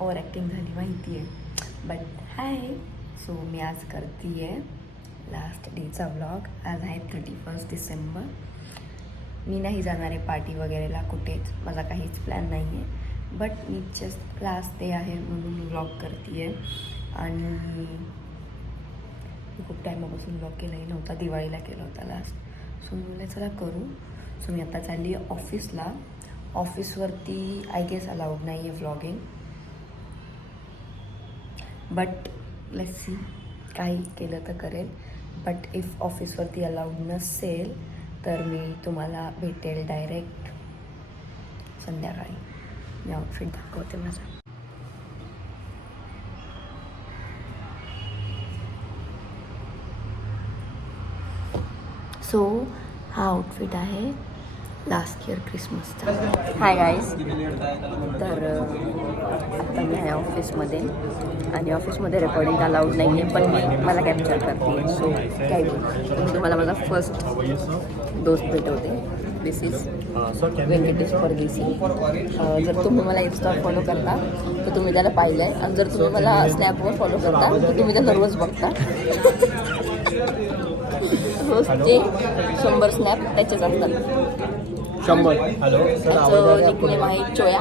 Over acting झाली माहिती आहे, बट हाय. सो मी आज करते आहे लास्ट डेचा व्लॉग. आज आहे 31 डिसेंबर. मी नाही जाणार आहे पार्टी वगैरेला कुठेच, माझा काहीच प्लॅन नाही आहे. But me just last day आहे म्हणून मी व्लॉग करते आहे. आणि खूप टायमापासून व्लॉग केलाही नव्हता, दिवाळीला केला होता लास्ट. सो म्हणलं चला करू. सो मी आता चालली आहे ऑफिसला. ऑफिसवरती आय गेस अलाउड नाही आहे व्लॉगिंग, बट लेट्स सी, काही केलं तर करेल. बट इफ ऑफिसवरती अलाउड नसेल तर मी तुम्हाला भेटेल डायरेक्ट संध्याकाळी. मी आउटफिट दाखवते माझा. सो हा आउटफिट आहे लास्ट इयर क्रिसमसचा. Hi guys. तर आता मी आहे ऑफिसमध्ये आणि ऑफिसमध्ये रेकॉर्डिंग अलाउड नाही आहे, पण मला कॅप्चर करते. सो काय मी तुम्हाला माझा फर्स्ट दोस्त भेटवते. दिस इज व्यंकटेश परदेशी. जर तुम्ही मला इन्स्टावर फॉलो करता तर तुम्ही त्याला पाहिलं आहे, आणि जर तुम्ही मला स्नॅपवर फॉलो करता तर तुम्ही त्याला रोज बघता. रोजचे 100 स्नॅप त्याचेच असतात. 100. त्याचं निकनेम आहे चोया.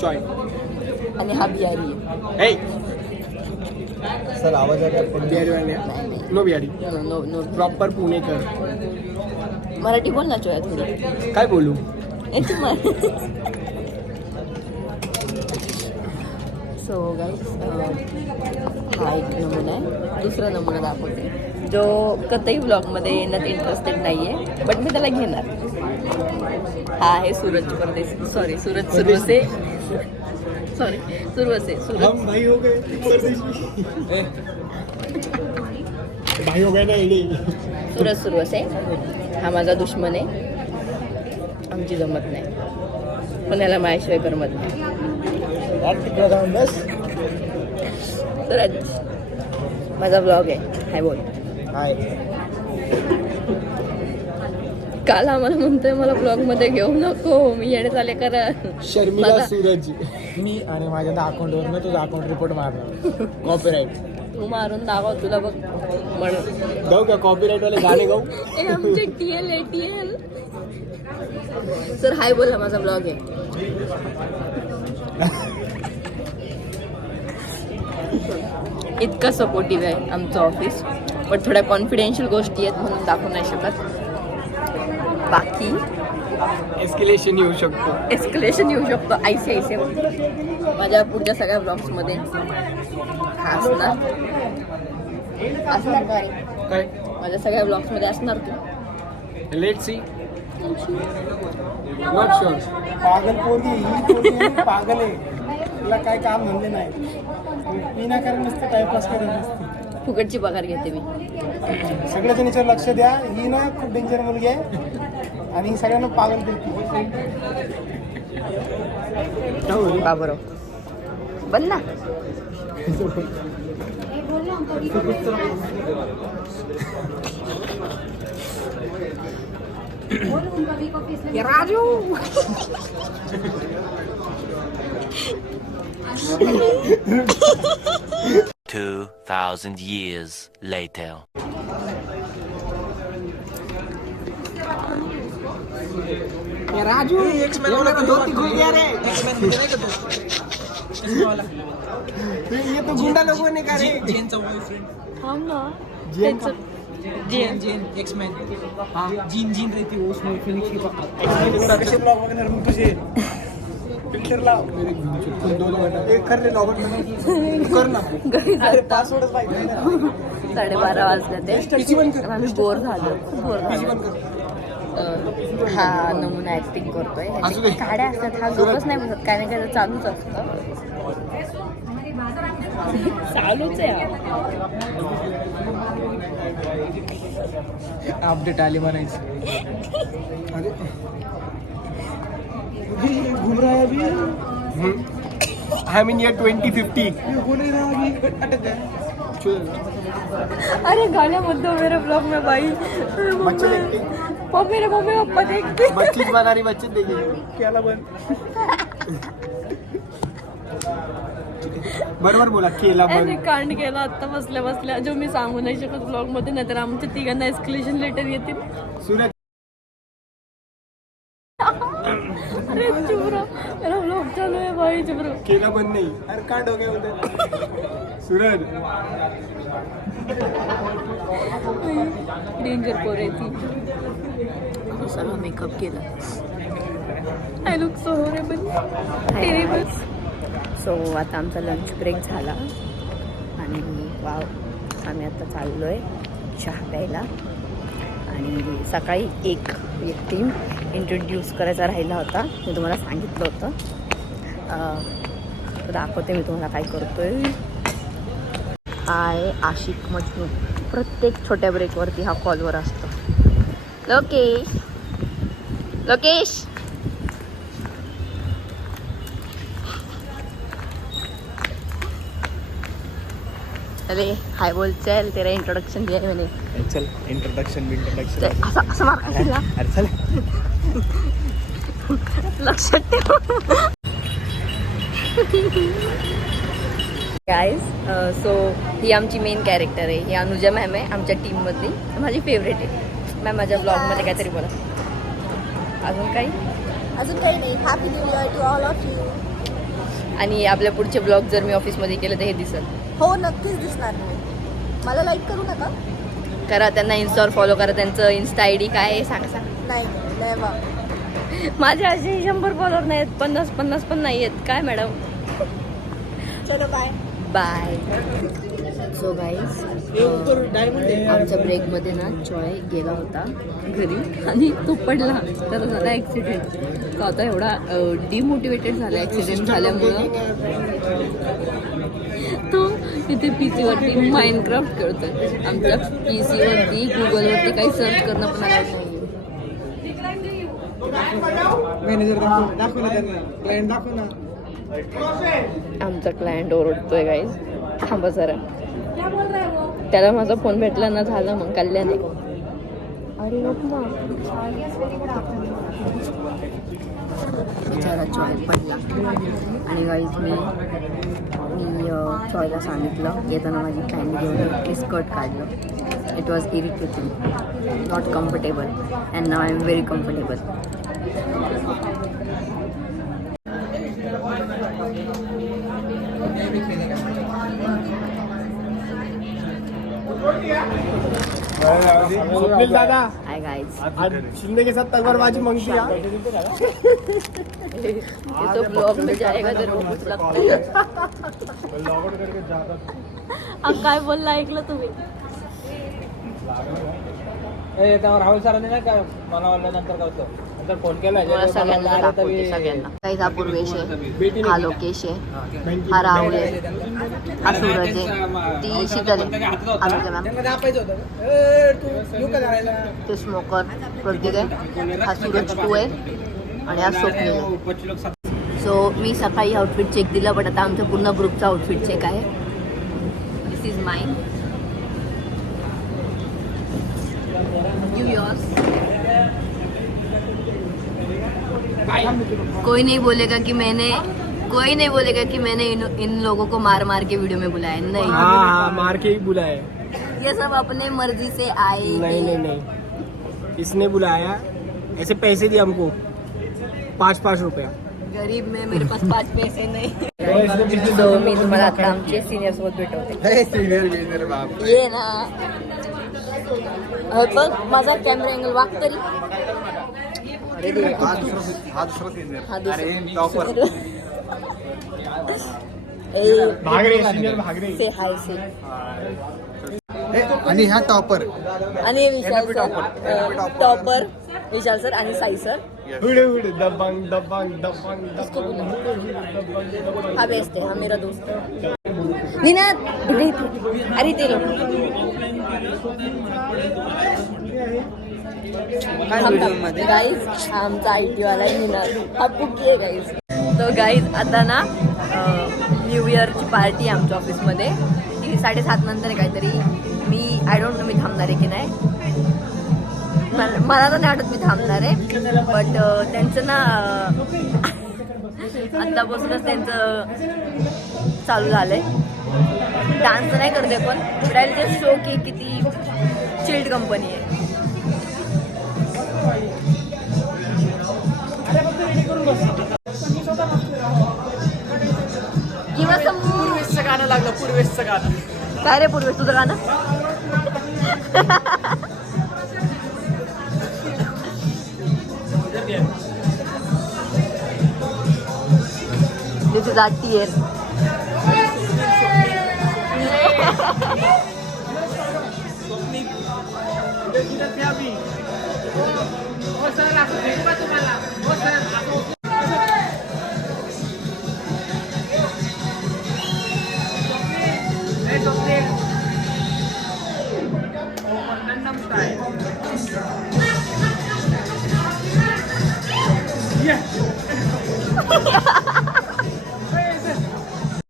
चॉय. आणि हा बिहारी आहे. सर आवाज Bihari. No Bihari, no no proper पुणेकर. मराठी बोल ना चोया थोडी. काय बोलू? सो गाईज, हा एक नमुना आहे. दुसरा नमुना दाखवते जो कतई ब्लॉगमध्ये येण्यात इंटरेस्टेड नाही आहे, बट मी त्याला घेणार. हा आहे सूरज परदेशी. सॉरी, सूरज सुरवसे. सॉरी, सुरवसे. सूरज हम भाई हो गए भाई हो गए ना. सूरज सुरवसे हा माझा दुश्मन आहे. आमची जमत नाही, पण याला माझ्याशिवाय करमत नाही. सूरज माझा ब्लॉग आहे. हाय बोल. हाय. काल आम्हाला म्हणतोय मला ब्लॉगमध्ये घेऊ नको, मी येणे चाले करा. शर्मिला सूरज मी, आणि माझ्या अकाउंटवर तुझा अकाउंट रिपोर्ट मारला. कॉपीराईट. तू मारून दाखव तुला बघ. म्हणून गाऊ का कॉपीराईट वाले गाणे गाऊ? आमचे टीएल एटीएल. सर हाय बोला, माझा ब्लॉग आहे. इतकं सपोर्टिव्ह आहे आमचं ऑफिस, पण थोड्या कॉन्फिडेन्शियल गोष्टी आहेत म्हणून दाखवू नाही शकत. बाकी एस्केलेशन येऊ शकतो. एस्केलेशन येऊ शकतो. ICICI माझ्या पुढच्या सगळ्या ब्लॉग्समध्ये हा असणार का रे? काय माझ्या सगळ्या ब्लॉग्समध्ये असणार तू. Let see. Not sure. पागल पोरगी पागल आहे. तुला काय काम धंदे नाही. विनाकारण नुसतं टाइमपास करत असते. फुकटची पगार घेते मी. सगळ्या जणीच्यावर लक्ष द्या. ही ना खूप डेंजर मुलगी आहे आणि ही सगळ्यांना पागल करते. बाबरो बंद ना. Raju 2,000 years later. राजू धोती खुल गया रे. ये तो गुंडा लोगों ने का रे. जेनचा बॉयफ्रेंड. थांब ना. जेन एक्समॅन. हाँ जीन रहती है उसमें फिनिक्स की कसे ब्लॉग वगैरे मग कसे पिक्चर लाव. एक कर ले लॉग कर ना. अरे पासवर्डच पाहिजे. 12:30 वाजले ते. आम्ही बोर झालो, खूप बोर झालो. हा नमुना ऍक्टिंग करतोय. ह्याची काड्या असतात, हा गपच नाही बसत. काय नाही काय चालूच असतं. चालूच आहे. अपडेट आली म्हणायचं. घूम रहा है अभी. I mean year 2050. बोले ना अभी अटक गया. अरे गाना मत दो मेरे ब्लॉग में भाई. बच्चे देखते. मेरे मम्मी पापा देखते. बच्चीच बनारी बच्चे देखेंगे. केला बंद. बरोबर बोला केला अरे कांड केला आता बसल्या बसल्या जो मी सांगू नाही शकत ब्लॉग मध्ये, नाही तर आमच्या तिघांना एस्केलेशन लेटर येतील. सूरज अरे चुबरो मेरा ब्लॉग चालू आहे भाई चुबरो. केला पण नाही. अरे का डोक्यामध्ये सूरज डेंजर पोर आहे ती. सगळा मेकअप केला. I look so horrible terrible. So आता आमचा लंच ब्रेक झाला आणि वाव आम्ही आता चाललो आहे चहा प्यायला. आणि सकाळी एक व्यक्ती इंट्रोड्यूस करायचा राहिला होता, मी तुम्हाला सांगितलं होतं. दाखवते मी तुम्हाला काय करतोय. आहे आशिक मजनू. प्रत्येक छोट्या ब्रेकवरती हा कॉलवर असतो. लोकेश लोकेश अरे हाय बोल, चल तेरा इंट्रोडक्शन दिया है मैंने. चल इंट्रोडक्शन चल, असं मारा. अरे चल लक्षात ठेव. गाईज सो ही आमची मेन कॅरेक्टर आहे. ही अनुजा मॅम आहे आमच्या टीममधली, माझी फेवरेट आहे. मॅम माझ्या ब्लॉगमध्ये काहीतरी बोला. अजून काही नाही. Happy new year to all of you. आणि आपल्या पुढचे ब्लॉग जर मी ऑफिसमध्ये केले तर हे दिसेल. हो नक्कीच दिसणार नाही. मला लाईक करू नका. करा त्यांना इन्स्टावर फॉलो करा. त्यांचं इन्स्टा आय डी काय आहे सांगा. नाही नेव्हर. माझे असे 100 फॉलोअर नाहीत, 50 पण नाही आहेत. काय मॅडम. चलो बाय. बाय. सो गाईज आमच्या ब्रेकमध्ये ना चॉय गेला होता घरी आणि तो पडला, तर झाला ॲक्सिडेंट. तो आता एवढा डिमोटिवेटेड झाला ॲक्सिडेंट झाल्यामुळं. तो इथे PC वरती माइनक्राफ्ट खेळतोय. आमच्या PC वरती गुगलवरती काही सर्च करणं पण अलाउड नाही. मॅनेजर दाखव ना त्यांना, क्लायंट दाखव ना. आमचा क्लायंट ओरडतोय गाईज. थांबा जरा. त्याला माझा फोन भेटला ना, झालं मग कल्याण आहे. अरे बिचारा चॉय पडला. आणि गाईज मी चॉयला सांगितलं येताना माझी पॅन्ट घेऊन मी स्कर्ट काढलं. It was irritating, not comfortable, and now I am very comfortable. Swapnil दादा हाय गाईज. आज शिंदे के साथ तलवारबाजी मांगती है. ये तो ब्लॉग में जाएगा जरूर कुछ लगता है. काय बोलला ऐकलं तुम्ही. राहुल सरांनी नाही का मला ऑनलाईन नंतर फोन केला. मला सगळ्यांना दाखवते सगळ्यांना. काही अपूर्वेश आहे, हा लोकेश आहे, हा राहुल आहे, हा सूरज आहे, ती शीतल आहे, अनुजा मॅम, ते स्मोकर प्रतीक आहे, हा सूरज 2 आहे आणि हा स्वप्नील आहे. सो मी सकाळी आउटफिट चेक दिला, बट आता आमच्या पूर्ण ग्रुपचा आउटफिट चेक आहे. दिस इज माइन, यू योर्स. कोई नहीं बोलेगा कि मैंने इन लोगों को मार मार के वीडियो में बुलाया. नहीं, हाँ मार के ही बुलाए. ये सब अपने मर्जी से आए. नहीं इसने बुलाया. ऐसे पैसे दिए हमको 5-5 रुपया. गरीब में मेरे पास 5 पैसे नहीं. So, मी तुम्हाला आता आमचे सिनियर सोबत भेटवते. सीनियर बाप. ये ना बघ माझा कॅमेरा अँगल वाक तरी. अरे देवा. हा दुसरा. भागरे सीनियर भागरे. से हाय से. आणि हा टॉपर. आणि विशाल सर टॉपर, विशाल सर आणि साई सर. हुडे दबंग. हा बेस्ट है, हा मेरा दोस्त है. निनाद अरे ते लोग गाईज आमचा IT वाला आहे निनाद. हा पुकी आहे गाईज. तो गाईज आता ना न्यू इयरची पार्टी आहे आमच्या ऑफिसमध्ये. ती 7:30 नंतर आहे काहीतरी. मी आय डोंट नो मी थांबणार आहे की नाही. मला तर नाही वाटत मी थांबणार आहे. बट त्यांचं ना आत्तापासूनच त्यांचं चालू झालंय. डान्स नाही करते पण फिरायला ते शो की किती चिल्ड कंपनी आहे. किंवा पूर्वेशचं गाणं लागलं, पूर्वेशचं गाणं. काय रे पूर्वेश तुझं गाणं? This is our tier.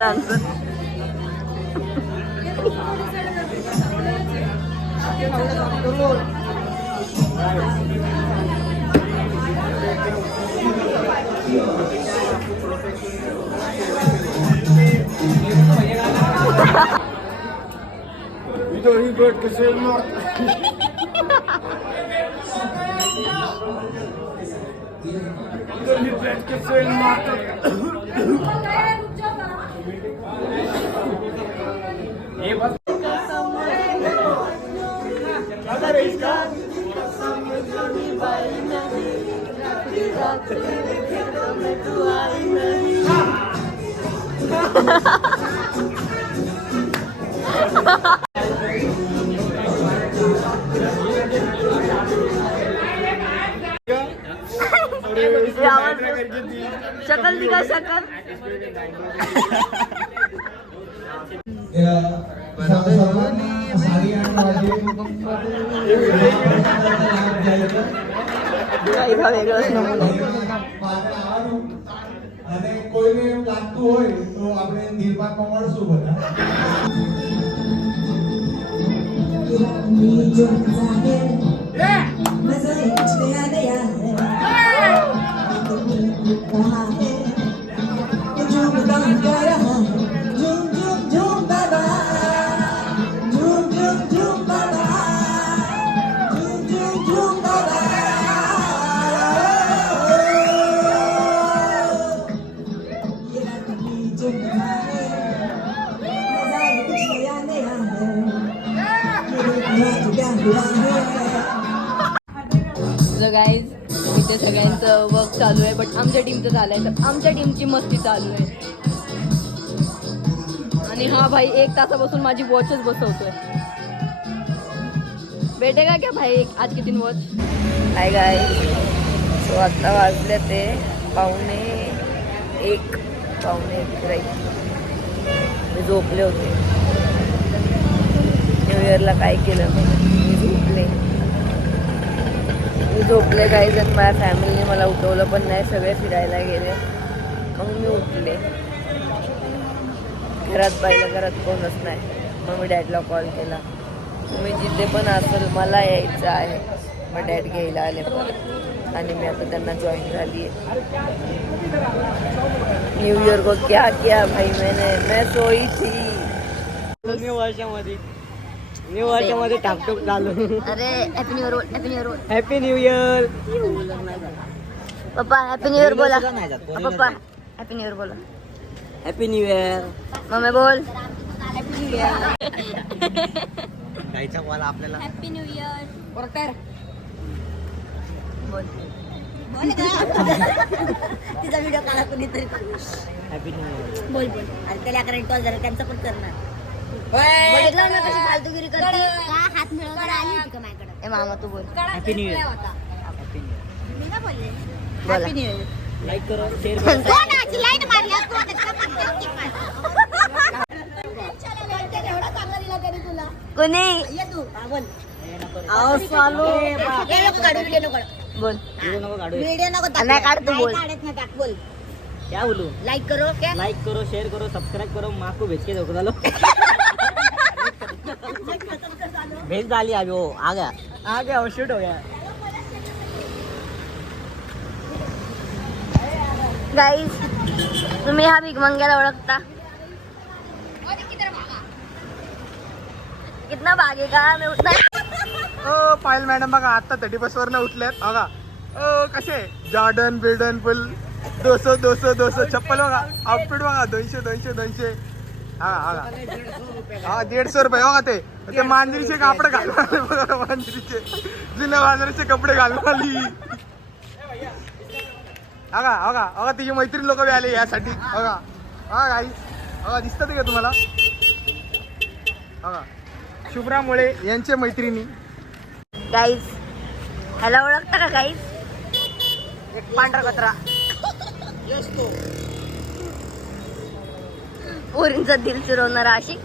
Dancer. शकल दिखा शकल. वेगळंच नमुना. અને કોઈને એવું લાગતું હોય તો આપણે નિર્માણમાં મળશું બધા. सो गाईज इथे सगळ्यांचं वर्क चालू आहे बट आमच्या टीमचं झालंय तर आमच्या टीमची मस्ती चालू आहे. आणि हा भाई 1 तासापासून माझी वॉचच बसवतोय. भेटेगा क्या भाई आज किती वॉच. Hi guys. सो आता वाजले ते 1:45 मी झोपले होते. न्यू इयरला काय केलं मी झोपले गाईज. आणि माझ्या फॅमिलीने मला उठवलं पण नाही. सगळे फिरायला गेले मग मी उठले. घरात पाहिलं घरात कोणच नाही. मग मी डॅडला कॉल केला. तुम्ही जिथे पण असेल मला यायचं आहे. मग डॅड घ्यायला आले परत आणि मी आता त्यांना जॉईन झाली आहे. न्यू ईयर को क्या किया भाई मैं सोई थी. न्यू वर्षामध्ये टापटूप चालू. अरे happy new year. Happy new year. Happy new year. पप्पा हॅपी न्यू इयर बोला. पप्पा हॅपी न्यू इयर बोला. Happy new year. मम्मी बोल. Happy new year. गायचा वाला आपल्याला. Happy new year. बोल. बोल का? तिचा व्हिडिओ काढा कोणीतरी. Happy new year. बोल बोल. आणि त्याला करंट कॉल झाला त्यांचा पण करणार. बघितलं ना कशी फालतूगिरी करते. का हात मिळवणार आली होती का माझ्याकडे. ए मामा तू बोल. Happy new year. मी ना बोलले. बोला. Happy new year. लाईक करो शेअर करो. कोणाची लाईट मारली आज तू आता एवढा चांगला दिला तरी तुला. कोणी ये तू. बोल. चालू ये नको काढू व्हिडिओ नको काढू. बोल. व्हिडिओ नको काढू. व्हिडिओ नको टाकू. नाही काढ तू बोल. नाही काढत नाही टाक बोल. क्या बोलू. लाईक करो क्या. लाइक करो शेयर करो सब्सक्राइब करो माँ को भेज के देखो डालो. भेज डाली अभी वो आ गया वो शूट हो गया. गाईज तुम्ही हा भिगमंग्याला ओळखता. कितना भागेगा मैं उतना ओ पायल मॅडम बघा आता 30 वर उठल्यात बघा. ओ कसे जॉर्डन बिल्डन फुल 200 चप्पल बघा. आउटफिट बघा 200 हा 150 रुपये बघा. ते मांजरीचे कापड घालून आले बघा. मांजरीचे जुन्या बाजाराचे कपडे घालून आली. बघा तिची मैत्रीण लोक बी आले यासाठी. बघा बघा दिसतात का तुम्हाला. बघा शुभ्रा मुळे यांचे मैत्रिणी. गाईज ह्याला ओळखता का गाईज? एक पांढरा कचरा. पोरींचा दिल चुरवणारा आशिक.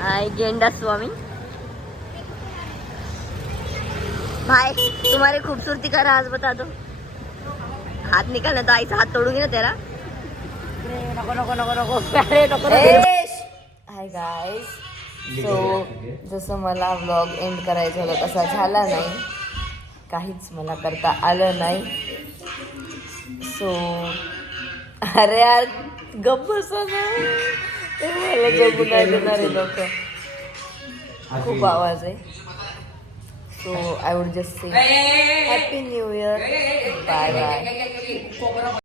हाय गेंडा स्वामी. भाई तुम्हारी खूबसूरती का राज बता दो. हाथ निकालना तो आई से हाथ तोड़ूंगी ना तेरा. नको. अरे नको. Hi guys. सो जसं मला व्लॉग एंड करायचा होता तसा झाला नाही. काहीच मला करता आलं नाही. सो अरे यार गप्प बसा ना. मला जगू नाही देणारे लोक. खूप आवाज आहे. So I would just say happy new year. Bye bye.